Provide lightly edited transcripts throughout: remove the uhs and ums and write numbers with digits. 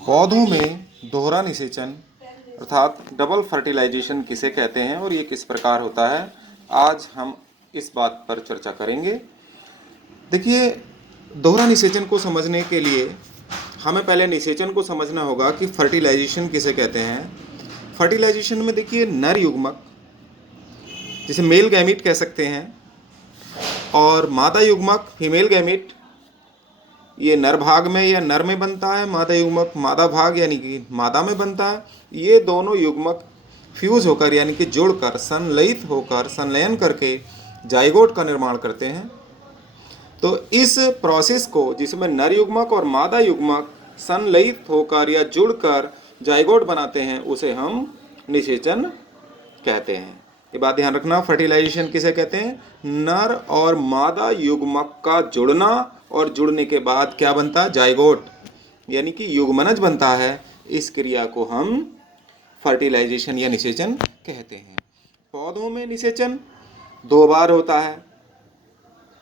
पौधों में दोहरा निषेचन अर्थात डबल फर्टिलाइजेशन किसे कहते हैं और ये किस प्रकार होता है, आज हम इस बात पर चर्चा करेंगे। देखिए, दोहरा निषेचन को समझने के लिए हमें पहले निषेचन को समझना होगा कि फर्टिलाइजेशन किसे कहते हैं। फर्टिलाइजेशन में देखिए, नर युग्मक जिसे मेल गैमीट कह सकते हैं और मादा युग्मक फीमेल गैमीट, ये नर भाग में या नर में बनता है, मादा युग्मक मादा भाग यानी कि मादा में बनता है। ये दोनों युग्मक फ्यूज होकर यानी कि जुड़कर संलयित होकर संलयन करके जाइगोट का निर्माण करते हैं। तो इस प्रोसेस को, जिसमें नर युग्मक और मादा युग्मक संलयित होकर या जुड़कर जाइगोट बनाते हैं, उसे हम निषेचन कहते हैं। ये बात ध्यान रखना, फर्टिलाइजेशन किसे कहते हैं? नर और मादा युग्मक का जुड़ना और जुड़ने के बाद क्या बनता है? जाइगोट यानी कि युग्मनज बनता है। इस क्रिया को हम फर्टिलाइजेशन या निषेचन कहते हैं। पौधों में निषेचन 2 बार होता है,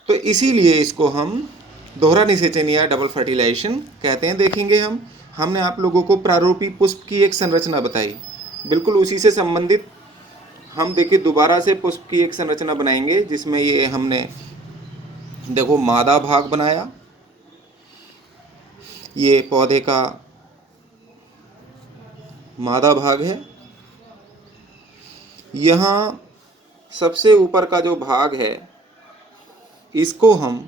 तो इसीलिए इसको हम दोहरा निषेचन या डबल फर्टिलाइजेशन कहते हैं। देखेंगे हमने आप लोगों को प्रारूपी पुष्प की एक संरचना बताई, बिल्कुल उसी से संबंधित हम देखिए दोबारा से पुष्प की एक संरचना बनाएंगे, जिसमें ये हमने देखो मादा भाग बनाया, ये पौधे का मादा भाग है। यहाँ सबसे ऊपर का जो भाग है इसको हम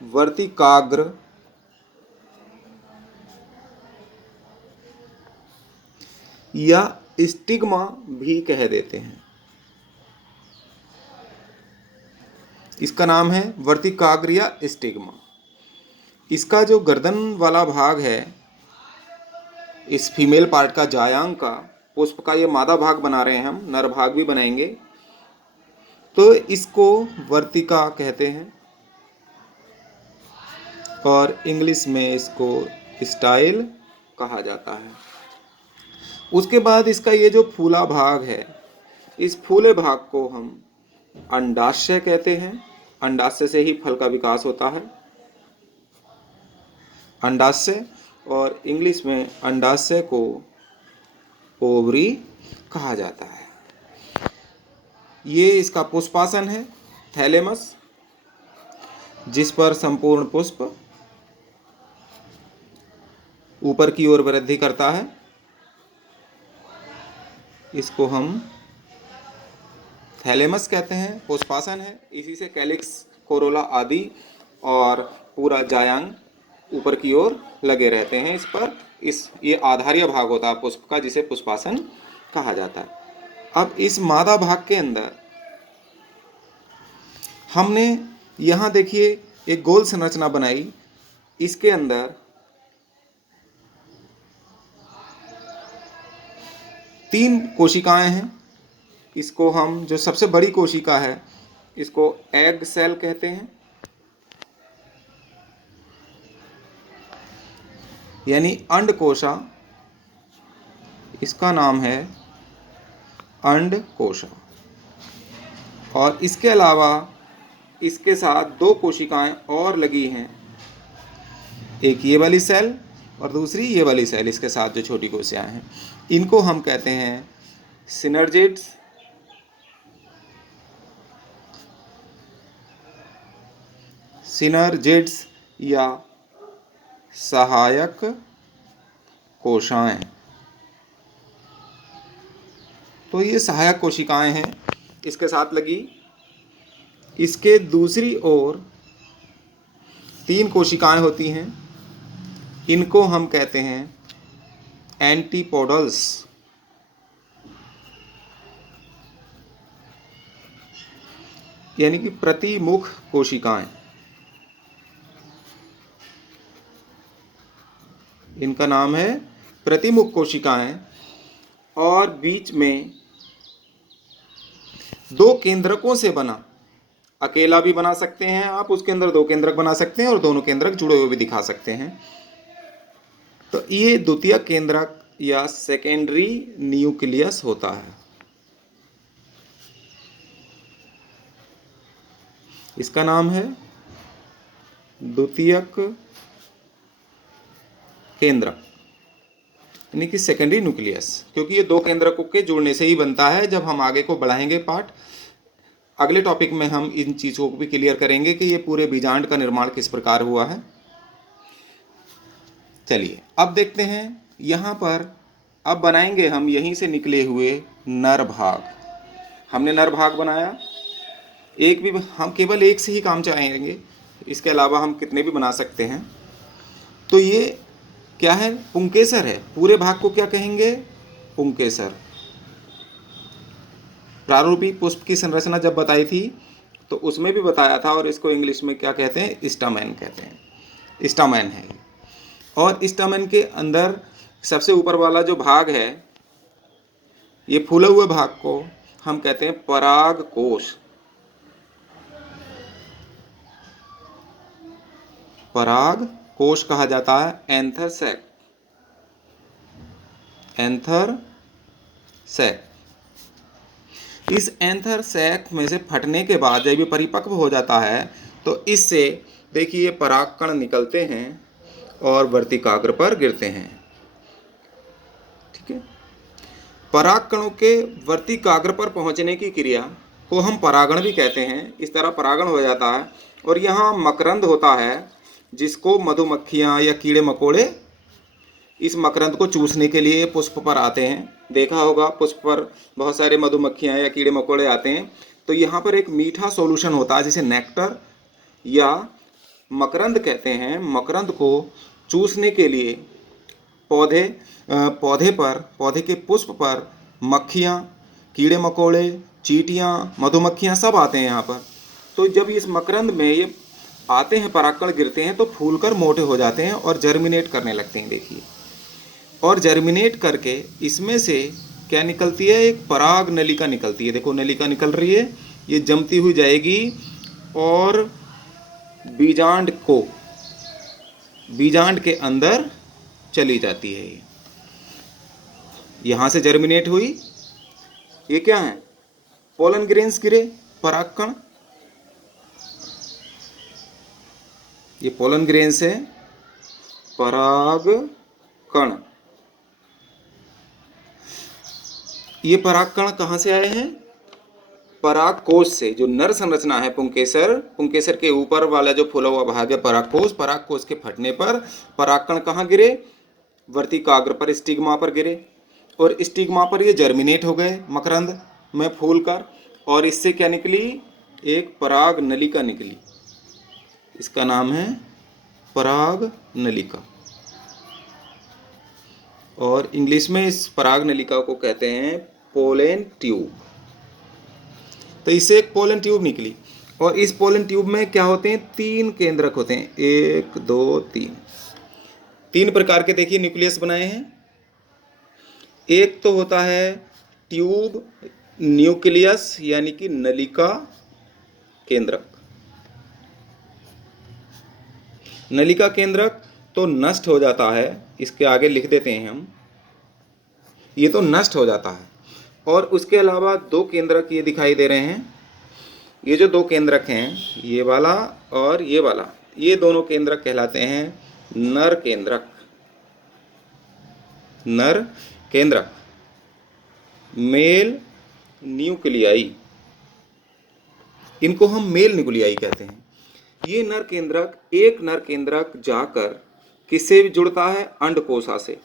वर्तिकाग्र या स्टिग्मा भी कह देते हैं। इसका नाम है वर्तिकाग्र या स्टिग्मा। इसका जो गर्दन वाला भाग है, इस फीमेल पार्ट का, जायांग का, पुष्प का ये मादा भाग बना रहे हैं हम, नर भाग भी बनाएंगे, तो इसको वर्तिका कहते हैं और इंग्लिश में इसको स्टाइल कहा जाता है। उसके बाद इसका ये जो फूला भाग है, इस फूले भाग को हम अंडाशय कहते हैं। अंडाशय से ही फल का विकास होता है, अंडाशय, और इंग्लिश में अंडाशय को ओवरी कहा जाता है। ये इसका पुष्पासन है, थैलेमस, जिस पर संपूर्ण पुष्प ऊपर की ओर वृद्धि करता है। इसको हम थैलेमस कहते हैं, पुष्पासन है। इसी से कैलिक्स, कोरोला आदि और पूरा जायांग ऊपर की ओर लगे रहते हैं। इस पर ये आधार्य भाग होता है पुष्प का, जिसे पुष्पासन कहा जाता है। अब इस मादा भाग के अंदर हमने यहाँ देखिए एक गोल संरचना बनाई। इसके अंदर 3 कोशिकाएं हैं। इसको हम, जो सबसे बड़ी कोशिका है, इसको एग सेल कहते हैं, यानी अंडकोशा। इसका नाम है अंडकोशा। और इसके अलावा इसके साथ 2 कोशिकाएं और लगी हैं, एक ये वाली सेल और दूसरी ये वाली सेल। इसके साथ जो छोटी कोशिकाएं हैं, इनको हम कहते हैं सिनर्जिड्स, सिनर्जिड्स या सहायक कोशिकाएं। तो ये सहायक कोशिकाएं हैं इसके साथ लगी। इसके दूसरी ओर 3 कोशिकाएं होती हैं, इनको हम कहते हैं एंटीपोडल्स, यानी कि प्रतिमुख कोशिकाएं। इनका नाम है प्रतिमुख कोशिकाएं। और बीच में 2 केंद्रकों से बना, अकेला भी बना सकते हैं आप, उसके अंदर 2 केंद्रक बना सकते हैं और दोनों केंद्रक जुड़े हुए भी दिखा सकते हैं। तो ये द्वितीय केंद्रक या सेकेंडरी न्यूक्लियस होता है। इसका नाम है द्वितीयक केंद्रक। यानी कि सेकेंडरी न्यूक्लियस, क्योंकि ये दो केंद्रकों के जुड़ने से ही बनता है। जब हम आगे को बढ़ाएंगे पार्ट, अगले टॉपिक में हम इन चीज़ों को भी क्लियर करेंगे कि ये पूरे बीजांड का निर्माण किस प्रकार हुआ है। चलिए अब देखते हैं यहाँ पर, अब बनाएंगे हम यहीं से निकले हुए नर भाग। हमने नर भाग बनाया, एक भी, हम केवल एक से ही काम चलाएंगे, इसके अलावा हम कितने भी बना सकते हैं। तो ये क्या है? पुंकेसर है। पूरे भाग को क्या कहेंगे? पुंकेसर। प्रारूपी पुष्प की संरचना जब बताई थी तो उसमें भी बताया था, और इसको इंग्लिश में क्या कहते हैं? स्टामेन कहते हैं। स्टामेन है। और स्टामेन के अंदर सबसे ऊपर वाला जो भाग है, ये फूले हुए भाग को हम कहते हैं पराग कोश। पराग कोश कहा जाता है। Anther sac. Anther sac. इस एंथर सैक में से फटने के बाद जब ये परिपक्व हो जाता है तो इससे देखिए परागकण निकलते हैं और वर्तिकाग्र पर गिरते हैं। ठीक है। परागकणों के वर्तिकाग्र पर पहुंचने की क्रिया को हम परागण भी कहते हैं। इस तरह परागण हो जाता है और यहाँ मकरंद होता है, जिसको मधुमक्खियाँ या कीड़े मकोड़े इस मकरंद को चूसने के लिए पुष्प पर आते हैं। देखा होगा पुष्प पर बहुत सारे मधुमक्खियाँ या कीड़े मकोड़े आते हैं। तो यहाँ पर एक मीठा सॉल्यूशन होता है जिसे नेक्टर या मकरंद कहते हैं। मकरंद को चूसने के लिए पौधे के पुष्प पर मक्खियाँ, कीड़े मकोड़े, चींटियाँ, मधुमक्खियाँ सब आते हैं यहाँ पर। तो जब इस मकरंद में ये आते हैं, परागकण गिरते हैं तो फूलकर मोटे हो जाते हैं और जर्मिनेट करने लगते हैं। देखिए, और जर्मिनेट करके इसमें से क्या निकलती है? एक पराग नलिका निकलती है। देखो नलिका निकल रही है, ये जमती हुई जाएगी और बीजांड के अंदर चली जाती है। यहाँ से जर्मिनेट हुई। ये क्या है? पोलन ग्रेन्स गिरे, परागकण। ये पोलन ग्रेन्स है, परागकण। ये परागकण कहाँ से आए हैं? परागकोश से। जो नर संरचना है पुंकेसर के ऊपर वाला जो फूला हुआ भाग है परागकोश के फटने पर परागकण कहाँ गिरे? वर्तिकाग्र पर, स्टिग्मा पर गिरे, और स्टिग्मा पर ये जर्मिनेट हो गए मकरंद में फूल कर, और इससे क्या निकली? एक पराग नलिका निकली। इसका नाम है पराग नलिका, और इंग्लिश में इस पराग नलिका को कहते हैं पोलन ट्यूब। तो इससे एक पोलन ट्यूब निकली, और इस पोलन ट्यूब में क्या होते हैं? 3 केंद्रक होते हैं। 1 2 3। 3 प्रकार के देखिए न्यूक्लियस बनाए हैं। एक तो होता है ट्यूब न्यूक्लियस, यानी कि नलिका केंद्रक। नलिका केंद्रक तो नष्ट हो जाता है, इसके आगे लिख देते हैं हम, ये तो नष्ट हो जाता है। और उसके अलावा 2 केंद्रक ये दिखाई दे रहे हैं। ये जो 2 केंद्रक हैं, ये वाला और ये वाला, ये दोनों केंद्रक कहलाते हैं नर केंद्रक। नर केंद्रक, मेल न्यूक्लियाई, इनको हम मेल न्यूक्लियाई कहते हैं। ये नर केंद्रक जाकर किससे जुड़ता है? अंडकोशा से,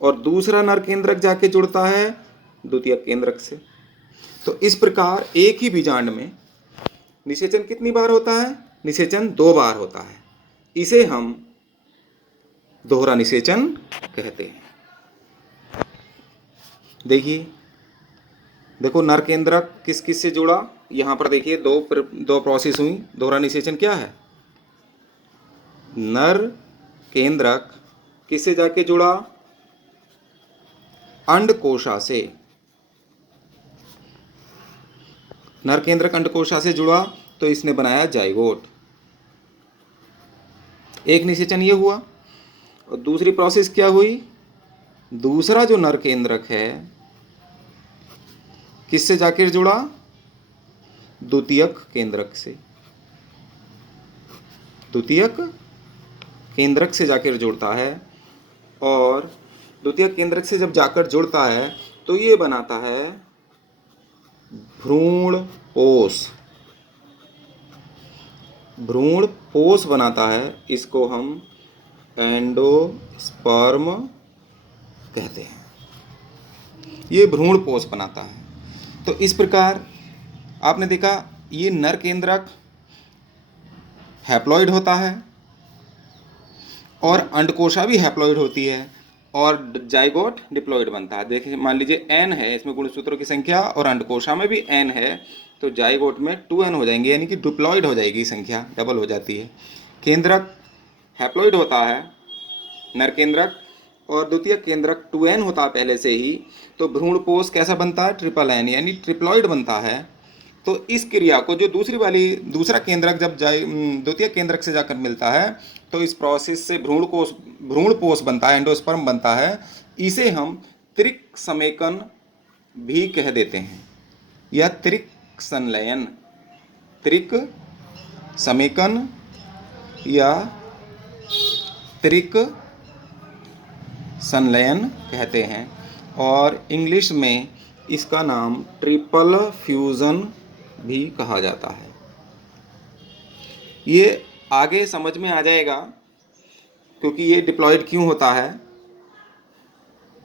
और दूसरा नर केंद्रक जाके जुड़ता है द्वितीयक केंद्रक से। तो इस प्रकार एक ही बीजांड में निषेचन कितनी बार होता है? निषेचन 2 बार होता है। इसे हम दोहरा निषेचन कहते हैं। देखो नर केंद्रक किस किस से जुड़ा? यहाँ पर देखिए दो प्रोसेस हुई। दोहरा निषेचन क्या है? नर केंद्रक किससे जाके जुड़ा? अंडकोशा से। नर केंद्रक अंडकोशा से जुड़ा तो इसने बनाया जाइगोट। एक निषेचन ये हुआ, और दूसरी प्रोसेस क्या हुई? दूसरा जो नर केंद्रक है किससे जाकर जुड़ा? द्वितीयक केंद्रक से। द्वितीयक केंद्रक से जाकर जुड़ता है, और द्वितीयक केंद्रक से जब जाकर जुड़ता है तो ये बनाता है भ्रूणपोष। भ्रूणपोष बनाता है, इसको हम एंडोस्पर्म कहते हैं। ये भ्रूणपोष बनाता है। तो इस प्रकार आपने देखा ये नर केंद्रक हैप्लॉइड होता है और अंडकोशा भी हैप्लॉइड होती है और जाइगोट डिप्लॉइड बनता है। देखिए मान लीजिए n है इसमें गुणसूत्रों की संख्या और अंडकोशा में भी n है, तो जाइगोट में 2n हो जाएंगे, यानी कि डिप्लॉइड हो जाएगी संख्या, डबल हो जाती है। केंद्रक हैप्लॉइड होता है नर केंद्रक और द्वितीय केंद्रक 2n होता है पहले से ही, तो भ्रूणपोष कैसा बनता है, ट्रिपल n यानी ट्रिप्लॉइड बनता है। तो इस क्रिया को जो दूसरा केंद्रक जब द्वितीय केंद्रक से जाकर मिलता है तो इस प्रोसेस से भ्रूणपोष बनता है, एंडोस्पर्म बनता है। इसे हम त्रिक समेकन भी कह देते हैं या त्रिक संलयन, त्रिक समेकन या त्रिक संलयन कहते हैं और इंग्लिश में इसका नाम ट्रिपल फ्यूजन भी कहा जाता है। ये आगे समझ में आ जाएगा क्योंकि ये डिप्लॉयड क्यों होता है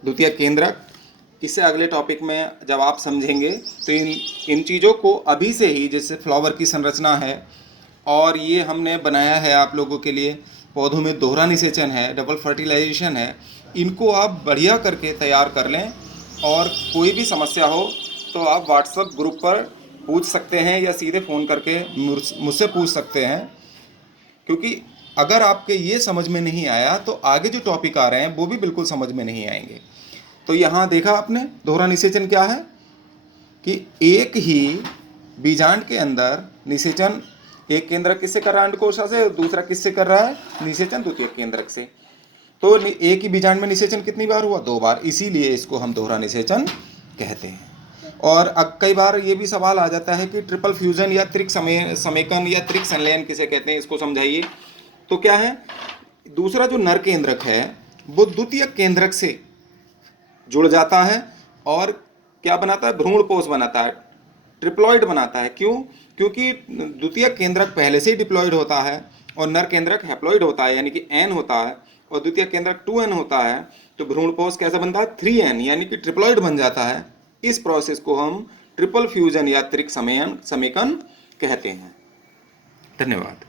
द्वितीय केंद्रक। इससे अगले टॉपिक में जब आप समझेंगे तो इन चीज़ों को अभी से ही, जैसे फ्लावर की संरचना है और ये हमने बनाया है आप लोगों के लिए, पौधों में दोहरा निषेचन है, डबल फर्टिलाइजेशन है, इनको आप बढ़िया करके तैयार कर लें। और कोई भी समस्या हो तो आप व्हाट्सएप ग्रुप पर पूछ सकते हैं या सीधे फ़ोन करके मुझसे पूछ सकते हैं, क्योंकि अगर आपके ये समझ में नहीं आया तो आगे जो टॉपिक आ रहे हैं वो भी बिल्कुल समझ में नहीं आएंगे। तो यहाँ देखा आपने दोहरा निषेचन क्या है कि एक ही बीजांड के अंदर निषेचन एक केंद्रक किससे कर रहा है, अंडकोशा से, और दूसरा किससे कर रहा है, निषेचन द्वितीय केंद्रक से। तो एक ही बीजांड में निषेचन कितनी बार हुआ, 2 बार, इसीलिए इसको हम दोहरा निषेचन कहते हैं। और अब कई बार ये भी सवाल आ जाता है कि ट्रिपल फ्यूजन या त्रिक समेकन या त्रिक संलयन किसे कहते हैं, इसको समझाइए। तो क्या है, दूसरा जो नर केंद्रक है वो द्वितीय केंद्रक से जुड़ जाता है और क्या बनाता है, भ्रूणपोष बनाता है, ट्रिप्लॉइड बनाता है। क्यों, क्योंकि द्वितीय केंद्रक पहले से ही डिप्लॉइड होता है और नर केंद्रक हैप्लॉइड होता है यानी कि n होता है और द्वितीय केंद्रक 2n होता है। तो भ्रूणपोष कैसा बनता है, 3n यानी कि ट्रिप्लॉइड बन जाता है। इस प्रोसेस को हम ट्रिपल फ्यूजन या त्रिक समेकन कहते हैं। धन्यवाद।